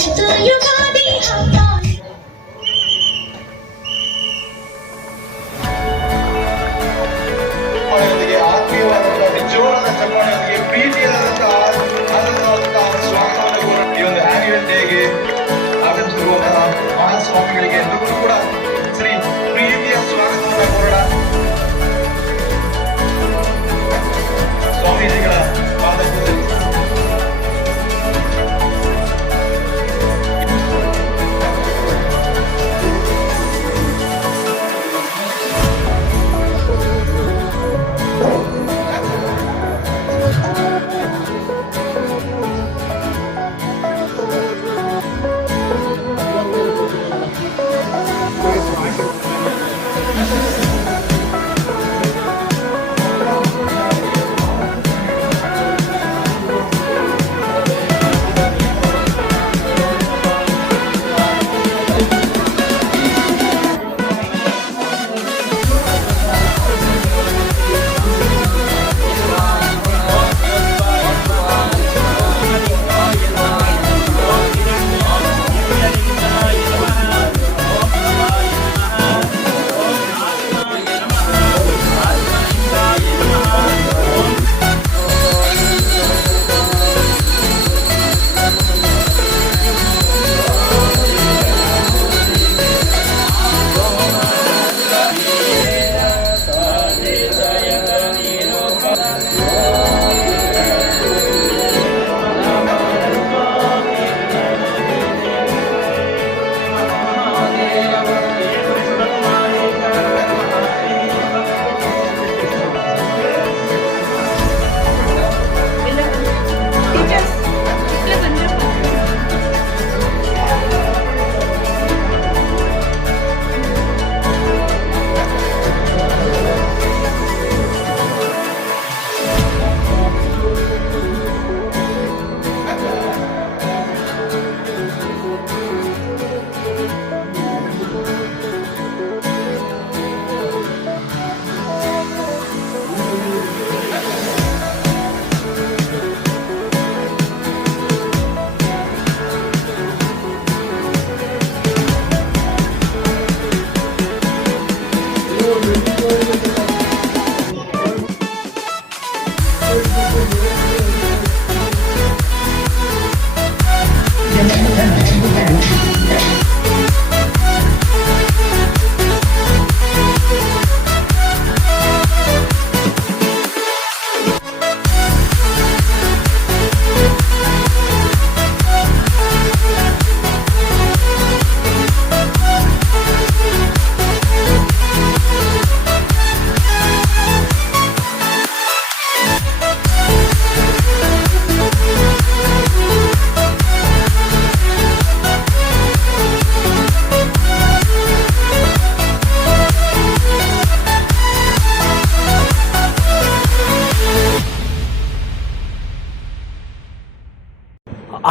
ಮಸ್ತ್ ಯುಗಾದಿ ಹಬ್ಬ. ಆತ್ಮೀಯವಾದಂತಹ ನಿಜವಾದ ಚಪ್ಪಾಳೆಯೊಂದಿಗೆ ಪ್ರೀತಿಯಾದಂತಹ ಆನಂದವಾದಂತಹ ಸ್ವಾಗತವನ್ನು ಈ ಒಂದು ಆನ್ಯುವಲ್ ಡೇಗೆ ಆಗಮಿಸಿರುವಂತಹ ಮಹಾಸ್ವಾಮಿಗಳಿಗೆ ಎಲ್ಲರಿಗೂ ಕೂಡ ಶ್ರೀ ಪ್ರೀತಿಯ ಸ್ವಾಗತವನ್ನು ಕೋರೋಣ. ಸ್ವಾಮೀಜಿಗಳ ಪಾದಪೂಜೆ.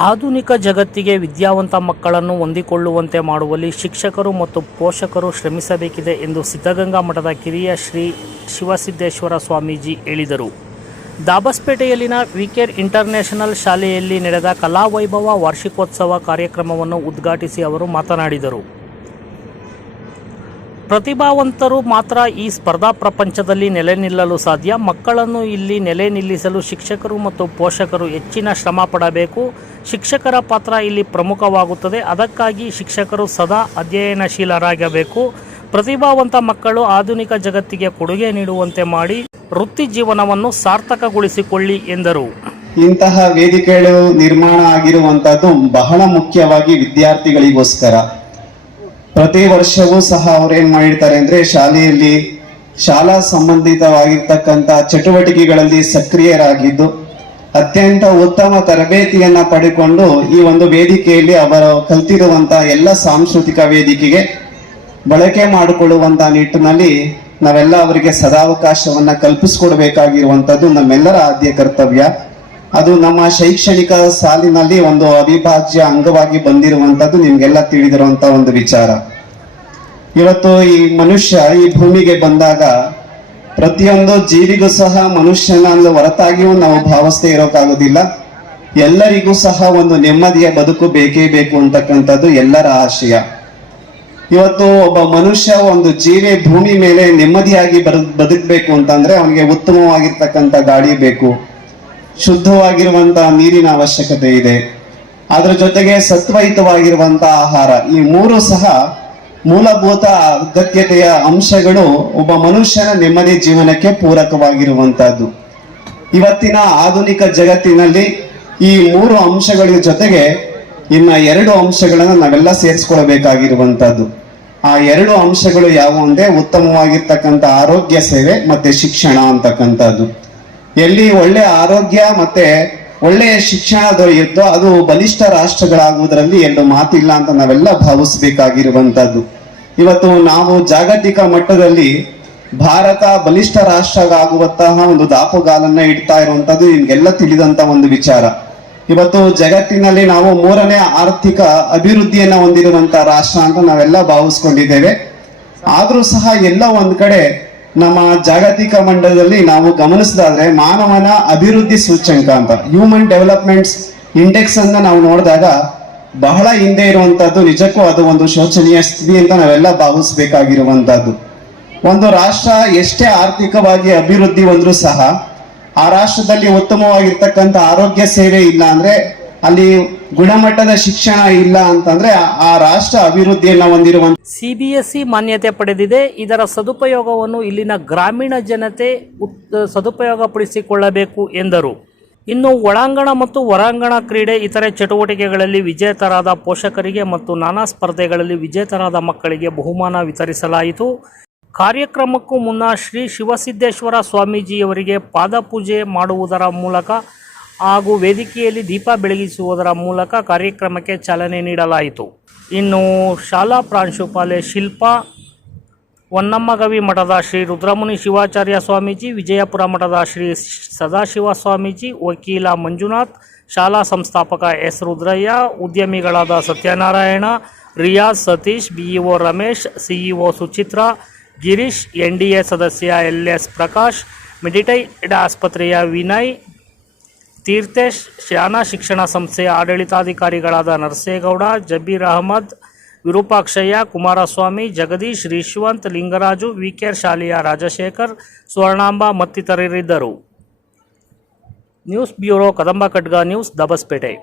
ಆಧುನಿಕ ಜಗತ್ತಿಗೆ ವಿದ್ಯಾವಂತ ಮಕ್ಕಳನ್ನು ಹೊಂದಿಕೊಳ್ಳುವಂತೆ ಮಾಡುವಲ್ಲಿ ಶಿಕ್ಷಕರು ಮತ್ತು ಪೋಷಕರು ಶ್ರಮಿಸಬೇಕಿದೆ ಎಂದು ಸಿದ್ಧಗಂಗಾ ಮಠದ ಕಿರಿಯ ಶ್ರೀ ಶಿವಸಿದ್ದೇಶ್ವರ ಸ್ವಾಮೀಜಿ ಹೇಳಿದರು. ದಾಬಸ್ಪೇಟೆಯಲ್ಲಿನ ವಿಕೇರ್ ಇಂಟರ್ನ್ಯಾಷನಲ್ ಶಾಲೆಯಲ್ಲಿ ನಡೆದ ಕಲಾವೈಭವ ವಾರ್ಷಿಕೋತ್ಸವ ಕಾರ್ಯಕ್ರಮವನ್ನು ಉದ್ಘಾಟಿಸಿ ಅವರು ಮಾತನಾಡಿದರು. ಪ್ರತಿಭಾವಂತರು ಮಾತ್ರ ಈ ಸ್ಪರ್ಧಾ ಪ್ರಪಂಚದಲ್ಲಿ ನೆಲೆ ನಿಲ್ಲಲು ಸಾಧ್ಯ. ಮಕ್ಕಳನ್ನು ಇಲ್ಲಿ ನೆಲೆ ನಿಲ್ಲಿಸಲು ಶಿಕ್ಷಕರು ಮತ್ತು ಪೋಷಕರು ಹೆಚ್ಚಿನ ಶ್ರಮ ಪಡಬೇಕು. ಶಿಕ್ಷಕರ ಪಾತ್ರ ಇಲ್ಲಿ ಪ್ರಮುಖವಾಗುತ್ತದೆ. ಅದಕ್ಕಾಗಿ ಶಿಕ್ಷಕರು ಸದಾ ಅಧ್ಯಯನಶೀಲರಾಗಬೇಕು. ಪ್ರತಿಭಾವಂತ ಮಕ್ಕಳು ಆಧುನಿಕ ಜಗತ್ತಿಗೆ ಕೊಡುಗೆ ನೀಡುವಂತೆ ಮಾಡಿ ವೃತ್ತಿ ಜೀವನವನ್ನು ಸಾರ್ಥಕಗೊಳಿಸಿಕೊಳ್ಳಿ ಎಂದರು. ಇಂತಹ ವೇದಿಕೆಗಳು ನಿರ್ಮಾಣ ಆಗಿರುವಂತದ್ದು ಬಹಳ ಮುಖ್ಯವಾಗಿ ವಿದ್ಯಾರ್ಥಿಗಳಿಗೋಸ್ಕರ. ಪ್ರತಿ ವರ್ಷವೂ ಸಹ ಅವ್ರೇನ್ ಮಾಡಿರ್ತಾರೆ ಅಂದ್ರೆ ಶಾಲೆಯಲ್ಲಿ ಶಾಲಾ ಸಂಬಂಧಿತವಾಗಿರ್ತಕ್ಕಂಥ ಚಟುವಟಿಕೆಗಳಲ್ಲಿ ಸಕ್ರಿಯರಾಗಿದ್ದು ಅತ್ಯಂತ ಉತ್ತಮ ತರಬೇತಿಯನ್ನ ಪಡೆದುಕೊಂಡು ಈ ಒಂದು ವೇದಿಕೆಯಲ್ಲಿ ಅವರು ಕಲ್ತಿರುವಂತಹ ಎಲ್ಲ ಸಾಂಸ್ಕೃತಿಕ ವೇದಿಕೆಗೆ ಬಳಕೆ ಮಾಡಿಕೊಳ್ಳುವಂತ ನಿಟ್ಟಿನಲ್ಲಿ ನಾವೆಲ್ಲ ಅವರಿಗೆ ಸದಾವಕಾಶವನ್ನ ಕಲ್ಪಿಸಿಕೊಡ್ಬೇಕಾಗಿರುವಂತದ್ದು ನಮ್ಮೆಲ್ಲರ ಆದ್ಯ ಕರ್ತವ್ಯ. ಅದು ನಮ್ಮ ಶೈಕ್ಷಣಿಕ ಸಾಲಿನಲ್ಲಿ ಒಂದು ಅವಿಭಾಜ್ಯ ಅಂಗವಾಗಿ ಬಂದಿರುವಂತದ್ದು ನಿಮ್ಗೆಲ್ಲ ತಿಳಿದಿರುವಂತ ಒಂದು ವಿಚಾರ. ಇವತ್ತು ಈ ಮನುಷ್ಯ ಈ ಭೂಮಿಗೆ ಬಂದಾಗ ಪ್ರತಿಯೊಂದು ಜೀವಿಗೂ ಸಹ ಮನುಷ್ಯನ ಹೊರತಾಗಿಯೂ ನಾವು ಭಾವಿಸದೇ ಇರೋಕ್ಕಾಗೋದಿಲ್ಲ. ಎಲ್ಲರಿಗೂ ಸಹ ಒಂದು ನೆಮ್ಮದಿಯ ಬದುಕು ಬೇಕೇ ಬೇಕು ಅಂತಕ್ಕಂಥದ್ದು ಎಲ್ಲರ ಆಶಯ. ಇವತ್ತು ಒಬ್ಬ ಮನುಷ್ಯ ಒಂದು ಜೀವಿ ಭೂಮಿ ಮೇಲೆ ನೆಮ್ಮದಿಯಾಗಿ ಬದುಕಬೇಕು ಅಂತಂದ್ರೆ ಅವನಿಗೆ ಉತ್ತಮವಾಗಿರ್ತಕ್ಕಂಥ ಗಾಡಿ ಬೇಕು, ಶುದ್ಧವಾಗಿರುವಂತಹ ನೀರಿನ ಅವಶ್ಯಕತೆ ಇದೆ, ಅದರ ಜೊತೆಗೆ ಸತ್ವಯುತವಾಗಿರುವಂತಹ ಆಹಾರ. ಈ ಮೂರು ಸಹ ಮೂಲಭೂತ ಅಗತ್ಯತೆಯ ಅಂಶಗಳು ಒಬ್ಬ ಮನುಷ್ಯನ ನೆಮ್ಮದಿ ಜೀವನಕ್ಕೆ ಪೂರಕವಾಗಿರುವಂತಹದ್ದು. ಇವತ್ತಿನ ಆಧುನಿಕ ಜಗತ್ತಿನಲ್ಲಿ ಈ ಮೂರು ಅಂಶಗಳ ಜೊತೆಗೆ ಇನ್ನ 2 ಅಂಶಗಳನ್ನ ನಾವೆಲ್ಲ ಸೇರಿಸ್ಕೊಳ್ಬೇಕಾಗಿರುವಂತಹದ್ದು. ಆ 2 ಅಂಶಗಳು ಯಾವುವು ಅಂದ್ರೆ ಉತ್ತಮವಾಗಿರ್ತಕ್ಕಂಥ ಆರೋಗ್ಯ ಸೇವೆ ಮತ್ತೆ ಶಿಕ್ಷಣ ಅಂತಕ್ಕಂಥದ್ದು. ಎಲ್ಲಿ ಒಳ್ಳೆ ಆರೋಗ್ಯ ಮತ್ತೆ ಒಳ್ಳೆಯ ಶಿಕ್ಷಣ ದೊರೆಯುತ್ತೋ ಅದು ಬಲಿಷ್ಠ ರಾಷ್ಟ್ರಗಳಾಗುವುದರಲ್ಲಿ 2 ಮಾತಿಲ್ಲ ಅಂತ ನಾವೆಲ್ಲ ಭಾವಿಸಬೇಕಾಗಿರುವಂತಹದ್ದು. ಇವತ್ತು ನಾವು ಜಾಗತಿಕ ಮಟ್ಟದಲ್ಲಿ ಭಾರತ ಬಲಿಷ್ಠ ರಾಷ್ಟ್ರ ಆಗುವಂತಹ ಒಂದು ದಾಪುಗಾಲನ್ನ ಇಡ್ತಾ ಇರುವಂತದ್ದು ನಿಮ್ಗೆಲ್ಲ ತಿಳಿದಂತ ಒಂದು ವಿಚಾರ. ಇವತ್ತು ಜಗತ್ತಿನಲ್ಲಿ ನಾವು 3ನೇ ಆರ್ಥಿಕ ಅಭಿವೃದ್ಧಿಯನ್ನ ಹೊಂದಿರುವಂತಹ ರಾಷ್ಟ್ರ ಅಂತ ನಾವೆಲ್ಲ ಭಾವಿಸ್ಕೊಂಡಿದ್ದೇವೆ. ಆದ್ರೂ ಸಹ ಎಲ್ಲ ಒಂದ್ ಕಡೆ ನಮ್ಮ ಜಾಗತಿಕ ಮಂಡಲದಲ್ಲಿ ನಾವು ಗಮನಿಸಿದಾದ್ರೆ ಮಾನವನ ಅಭಿವೃದ್ಧಿ ಸೂಚ್ಯಂಕ ಅಂತ ಹ್ಯೂಮನ್ ಡೆವಲಪ್ಮೆಂಟ್ಸ್ ಇಂಡೆಕ್ಸ್ ಅನ್ನ ನಾವು ನೋಡಿದಾಗ ಬಹಳ ಹಿಂದೆ ಇರುವಂತದ್ದು. ನಿಜಕ್ಕೂ ಅದು ಒಂದು ಶೋಚನೀಯ ಸ್ಥಿತಿ ಅಂತ ನಾವೆಲ್ಲ ಭಾವಿಸ್ಬೇಕಾಗಿರುವಂತದ್ದು. ಒಂದು ರಾಷ್ಟ್ರ ಎಷ್ಟೇ ಆರ್ಥಿಕವಾಗಿ ಅಭಿವೃದ್ಧಿ ಹೊಂದ್ರೂ ಸಹ ಆ ರಾಷ್ಟ್ರದಲ್ಲಿ ಉತ್ತಮವಾಗಿರ್ತಕ್ಕಂಥ ಆರೋಗ್ಯ ಸೇವೆ ಇಲ್ಲ ಅಂದ್ರೆ, ಅಲ್ಲಿ ಗುಣಮಟ್ಟದ ಶಿಕ್ಷಣ ಇಲ್ಲ ಅಂತಂದ್ರೆ ಆ ರಾಷ್ಟ್ರ ಅಭಿವೃದ್ಧಿಯನ್ನ ಹೊಂದಿರುವಂತ CBSE ಮಾನ್ಯತೆ ಪಡೆದಿದೆ. ಇದರ ಸದುಪಯೋಗವನ್ನು ಇಲ್ಲಿನ ಗ್ರಾಮೀಣ ಜನತೆ ಸದುಪಯೋಗಪಡಿಸಿಕೊಳ್ಳಬೇಕು ಎಂದರು. ಇನ್ನು ಒಳಾಂಗಣ ಮತ್ತು ಹೊರಾಂಗಣ ಕ್ರೀಡೆ ಇತರೆ ಚಟುವಟಿಕೆಗಳಲ್ಲಿ ವಿಜೇತರಾದ ಪೋಷಕರಿಗೆ ಮತ್ತು ನಾನಾ ಸ್ಪರ್ಧೆಗಳಲ್ಲಿ ವಿಜೇತರಾದ ಮಕ್ಕಳಿಗೆ ಬಹುಮಾನ ವಿತರಿಸಲಾಯಿತು. ಕಾರ್ಯಕ್ರಮಕ್ಕೂ ಮುನ್ನ ಶ್ರೀ ಶಿವಸಿದ್ದೇಶ್ವರ ಸ್ವಾಮೀಜಿಯವರಿಗೆ ಪಾದಪೂಜೆ ಮಾಡುವುದರ ಮೂಲಕ ಹಾಗೂ ವೇದಿಕೆಯಲ್ಲಿ ದೀಪ ಬೆಳಗಿಸುವುದರ ಮೂಲಕ ಕಾರ್ಯಕ್ರಮಕ್ಕೆ ಚಾಲನೆ ನೀಡಲಾಯಿತು. ಇನ್ನು ಶಾಲಾ ಪ್ರಾಂಶುಪಾಲೆ ಶಿಲ್ಪಾ, ಹೊನ್ನಮ್ಮಗವಿ ಮಠದ ಶ್ರೀ ರುದ್ರಮುನಿ ಶಿವಾಚಾರ್ಯ ಸ್ವಾಮೀಜಿ, ವಿಜಯಪುರ ಮಠದ ಶ್ರೀ ಸದಾಶಿವ ಸ್ವಾಮೀಜಿ, ವಕೀಲ ಮಂಜುನಾಥ್, ಶಾಲಾ ಸಂಸ್ಥಾಪಕ ಎಸ್ ರುದ್ರಯ್ಯ, ಉದ್ಯಮಿಗಳಾದ Satyanarayana, Riyaz, Satish, BEO Ramesh, CEO Suchitra, Girish, NDA ಸದಸ್ಯ LS ಪ್ರಕಾಶ್, ಮೆಡಿಟೈಡ್ ಆಸ್ಪತ್ರೆಯ ವಿನಯ್, ತೀರ್ಥೇಶ್, ಶಾನಾ ಶಿಕ್ಷಣ ಸಂಸ್ಥೆಯ ಆಡಳಿತಾಧಿಕಾರಿಗಳಾದ ನರಸೇಗೌಡ, ಜಬೀರ್ ಅಹಮದ್, ವಿರೂಪಾಕ್ಷಯ್ಯ, ಕುಮಾರಸ್ವಾಮಿ, ಜಗದೀಶ್, ರಿಶ್ವಂತ್, ಲಿಂಗರಾಜು, ವಿಕೇರ್ ಶಾಲೆಯ ರಾಜಶೇಖರ್, ಸ್ವರ್ಣಾಂಬ ಮತ್ತಿತರರಿದ್ದರು. ನ್ಯೂಸ್ ಬ್ಯೂರೋ ಕದಂಬ ಖಡ್ಗ ನ್ಯೂಸ್, ದಬಸ್ಪೇಟೆ.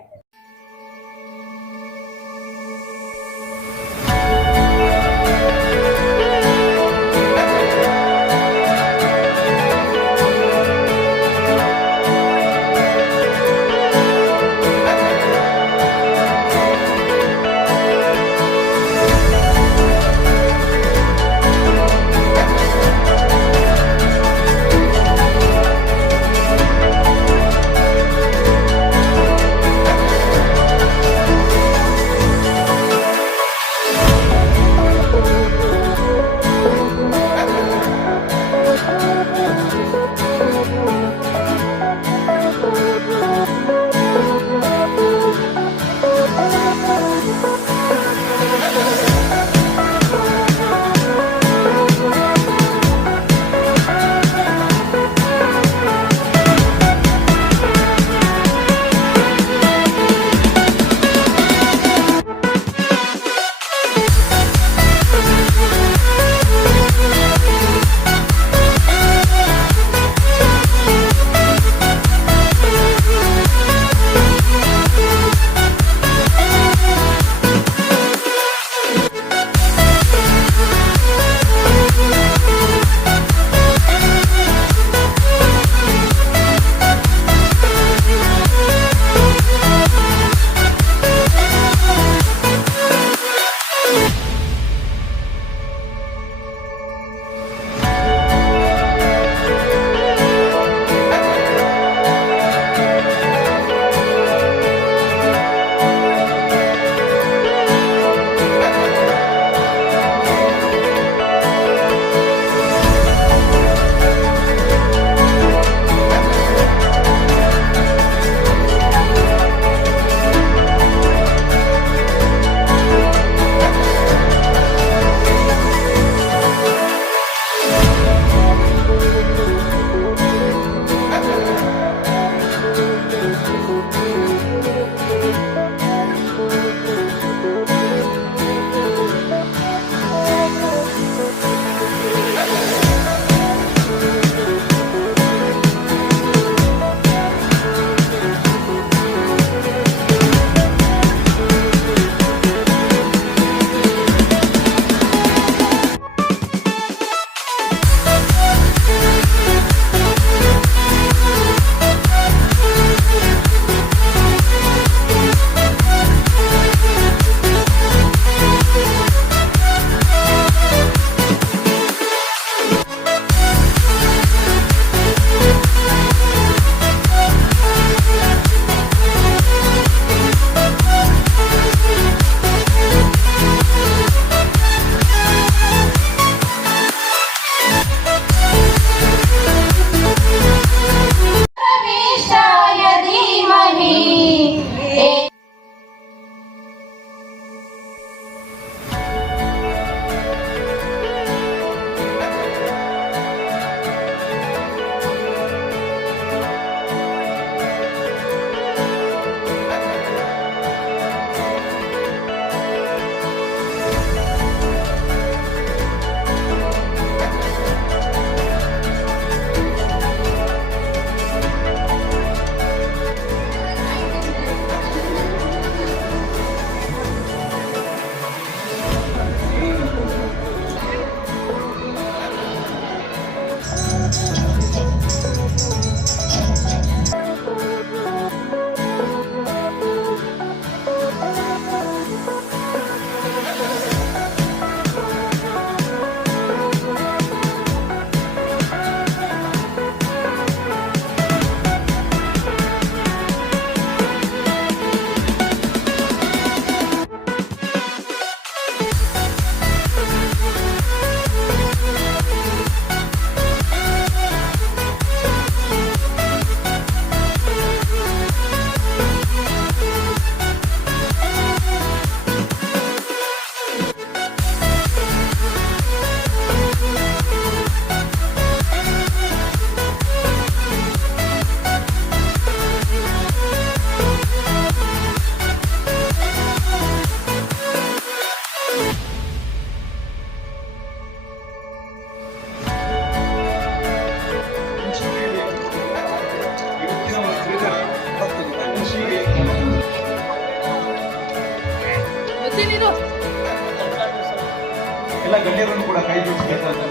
ಎಲ್ಲ ಗಣ್ಯರನ್ನು ಕೂಡ ಕೈ ಜೋಡಿಸಬೇಕಂತ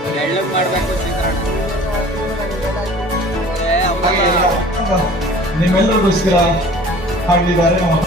ನಿಮ್ಮೆಲ್ಲರಿಗೋಸ್ಕರ ಹಾಡಿದ್ದಾರೆ ನಮ್ಮ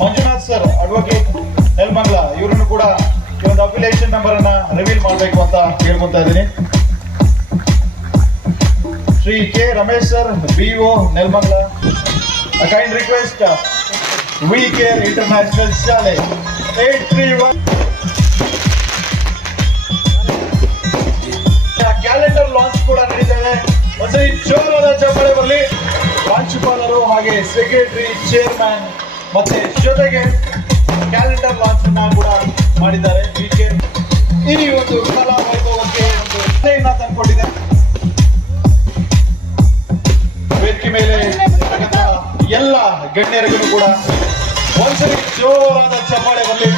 ಮಂಜುನಾಥ್ ಸರ್ ಅಡ್ವೊಕೇಟ್ ನೆಲಮಂಗಲ ಇವರನ್ನು ಕೂಡ ಈ ಒಂದು ಅಫಿಲಿಯೇಷನ್ ನಂಬರ್ ಅನ್ನ ರಿವೀಲ್ ಮಾಡಬೇಕು ಅಂತ ಕೇಳ್ಕೊಂತಾ ಇದ್ದೀನಿ. Shri K Ramesh sir BO Nelamangala, kind request we care international ಶಾಲೆ 831 ಕ್ಯಾಲೆಂಡರ್ ಲಾಂಚ್ ಕೂಡ ನಡೀತಾ ಇದೆ. ಒಂದ್ಸರಿ ಜೋರಾದ ಚಪ್ಪಾಳೆ ಬರಲಿ. ಪ್ರಾಂಶುಪಾಲರು ಹಾಗೆ ಸೆಕ್ರೆಟರಿ, ಚೇರ್ಮನ್ ಮತ್ತೆ ಜೊತೆಗೆ ಕ್ಯಾಲೆಂಡರ್ ಲಾಂಚ್ ಅನ್ನ ಕೂಡ ಮಾಡಿದ್ದಾರೆ. ಈ ಒಂದು ಕಲಾ ವೈಭವಕ್ಕೆ ಒಂದು ಕಲೆಯನ್ನ ತಂದುಕೊಂಡಿದೆ. ವೇದಿಕೆ ಮೇಲೆ ಎಲ್ಲ ಗಣ್ಯರಿಗೂ ಕೂಡ ಒಂದ್ಸರಿ ಜೋರಾದ ಚಪ್ಪಾಳೆ ಬರಲಿ.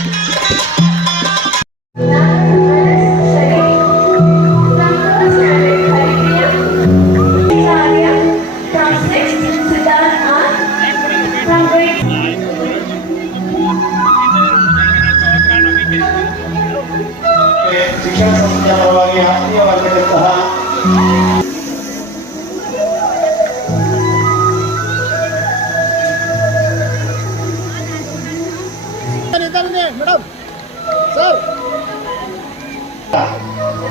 ಶಿಕ್ಷಣ ಸಂಸ್ಥೆಯ ಪರವಾಗಿ ಆತ್ಮೀಯವಾಗಿರುವಂತಹ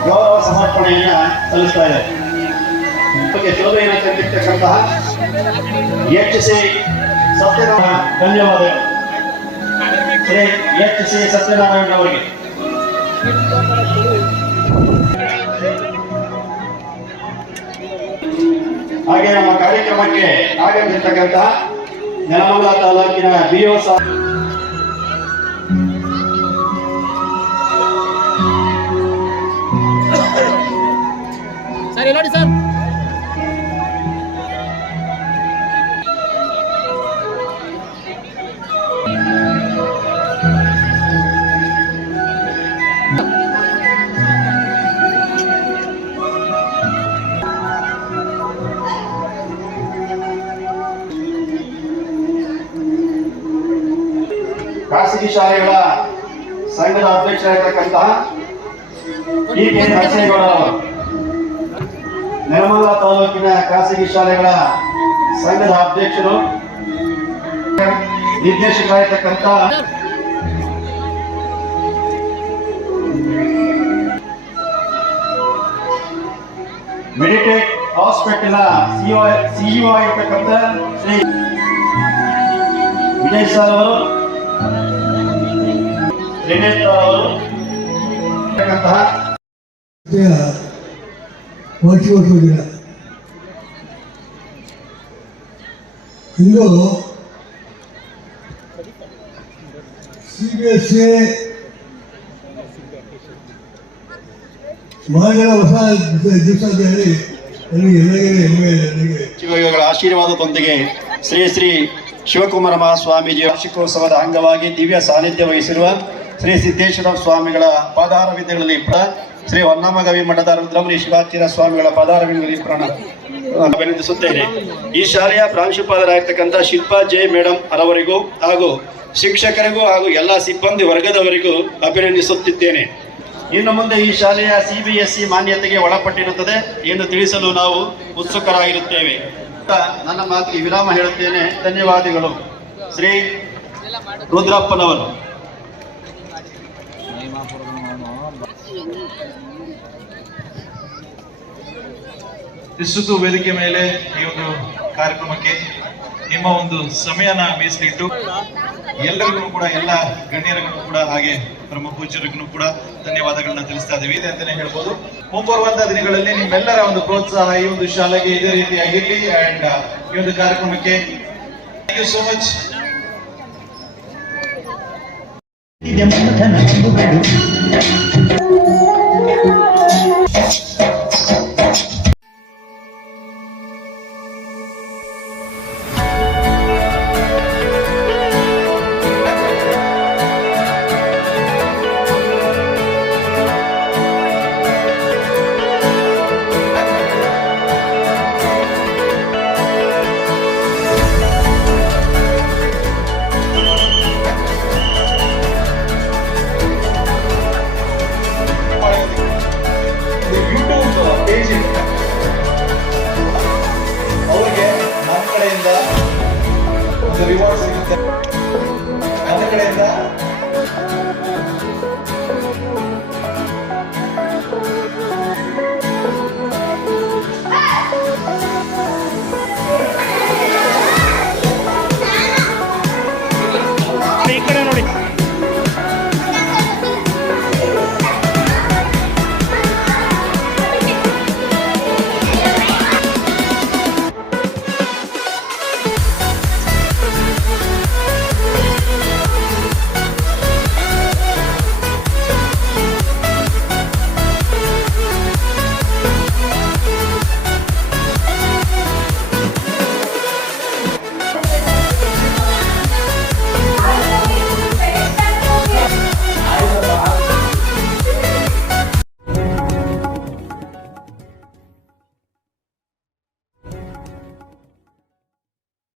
ಗೌರವ ಸಮರ್ಪಣೆಯನ್ನ ಸಲ್ಲಿಸ್ತಾ ಇದೆ. ಶೋಧೆಯನ್ನು ತಂದಿರ್ತಕ್ಕಂತಹ HC ಸತ್ಯನಾರಾಯಣ, ಧನ್ಯವಾದ ಶ್ರೀ HC ಸತ್ಯನಾರಾಯಣ ಅವರಿಗೆ. ಹಾಗೆ ನಮ್ಮ ಕಾರ್ಯಕ್ರಮಕ್ಕೆ ಆಗಮಿಸಿರ್ತಕ್ಕಂತಹ ನೆಲಮಂಗಲ ತಾಲೂಕಿನ BO ಸರ್ ನೋಡಿ ಸರ್. ಖಾಸಗಿ ಶಾಲೆಗಳ ಸಂಘದ ಅಧ್ಯಕ್ಷರಾಗಿರ್ತಕ್ಕಂತಹ ಕೆ ನರಸೇಗೌಡ ಅವರು, ನೆಲಮಂಗಲ ತಾಲೂಕಿನ ಖಾಸಗಿ ಶಾಲೆಗಳ ಸಂಘದ ಅಧ್ಯಕ್ಷರು, ನಿರ್ದೇಶಕರಾಗಿರ್ತಕ್ಕಂಥ ಮೆಡಿಟೇಟ್ ಹಾಸ್ಪಿಟಲ್ ಸಿಇಒ ಆಗಿರ್ತಕ್ಕಂಥ ಶ್ರೀ ಸಿದ್ದೇಶ್ ಸರ್ ಅವರು, ತ್ರಿನೇತ್ರ ಅವರು ವಾರ್ಷಿಕೋತ್ಸವದಿನ ಇಂದು CBSE ಮಹಾಜನ ಹೊಸ ದಿವಸ ಅಂತ ಹೇಳಿ ನನಗೆ ಎಲ್ಲರಿಗೂ ಹೆಮ್ಮೆ ಇದೆ. ನನಗೆ ಶಿವಯೋಗಿಗಳ ಆಶೀರ್ವಾದದೊಂದಿಗೆ ಶ್ರೀ ಶ್ರೀ ಶಿವಕುಮಾರ ಮಹಾಸ್ವಾಮೀಜಿ ವಾರ್ಷಿಕೋತ್ಸವದ ಅಂಗವಾಗಿ ದಿವ್ಯ ಸಾನ್ನಿಧ್ಯ ವಹಿಸಿರುವ ಶ್ರೀ ಸಿದ್ದೇಶ್ವರ ಸ್ವಾಮಿಗಳ ಪಾದಾರ ವಿದ್ಯೆಗಳಲ್ಲಿ ಶ್ರೀ ಹೊನ್ನಮಗವಿ ಮಠದ ರುದ್ರಮುನಿ ಶಿವಾಚಾರ್ಯ ಸ್ವಾಮಿಗಳ ಪಾದಾರ ವಿದ್ಯೆಗಳಲ್ಲಿ ಅಭಿನಂದಿಸುತ್ತೇನೆ. ಈ ಶಾಲೆಯ ಪ್ರಾಂಶುಪಾಲರಾಗಿರ್ತಕ್ಕಂಥ ಶಿಲ್ಪಾ ಜೆ ಮೇಡಮ್ ಅವರಿಗೂ ಹಾಗೂ ಶಿಕ್ಷಕರಿಗೂ ಹಾಗೂ ಎಲ್ಲ ಸಿಬ್ಬಂದಿ ವರ್ಗದವರಿಗೂ ಅಭಿನಂದಿಸುತ್ತಿದ್ದೇನೆ. ಇನ್ನು ಮುಂದೆ ಈ ಶಾಲೆಯ CBSE ಮಾನ್ಯತೆಗೆ ಒಳಪಟ್ಟಿರುತ್ತದೆ ಎಂದು ತಿಳಿಸಲು ನಾವು ಉತ್ಸುಕರಾಗಿರುತ್ತೇವೆ. ನನ್ನ ಮಾತಿಗೆ ವಿರಾಮ ಹೇಳುತ್ತೇನೆ. ಧನ್ಯವಾದಗಳು. ಶ್ರೀ ರುದ್ರಪ್ಪನವರು. ಇಷ್ಟೊತ್ತು ವೇದಿಕೆ ಮೇಲೆ ಈ ಒಂದು ಕಾರ್ಯಕ್ರಮಕ್ಕೆ ನಿಮ್ಮ ಒಂದು ಸಮಯನ ಮೀಸಲಿಟ್ಟು ಎಲ್ಲರಿಗೂ ಕೂಡ, ಎಲ್ಲ ಗಣ್ಯರಿಗೂ ಕೂಡ, ಹಾಗೆ ಪರಮ ಪೂಜ್ಯರಿಗೂ ಕೂಡ ಧನ್ಯವಾದಗಳನ್ನ ತಿಳಿಸ್ತಾ ಇದ್ದೀವಿ ಅಂತಾನೆ ಹೇಳ್ಬೋದು. ಮುಂಬರುವಂತಹ ದಿನಗಳಲ್ಲಿ ನಿಮ್ಮೆಲ್ಲರ ಒಂದು ಪ್ರೋತ್ಸಾಹ ಈ ಒಂದು ಶಾಲೆಗೆ ಇದೇ ರೀತಿಯಾಗಿರ್ಲಿ. ಅಂಡ್ ಈ ಒಂದು ಕಾರ್ಯಕ್ರಮಕ್ಕೆ ಥ್ಯಾಂಕ್ ಯು ಸೋ ಮಚ್. ಅವರಿಗೆ ನಮ್ಮ ಕಡೆಯಿಂದ ಒಂದು ರಿವಾರ್ಡ್ ಸಿಗುತ್ತೆ. ನನ್ನ ಕಡೆಯಿಂದ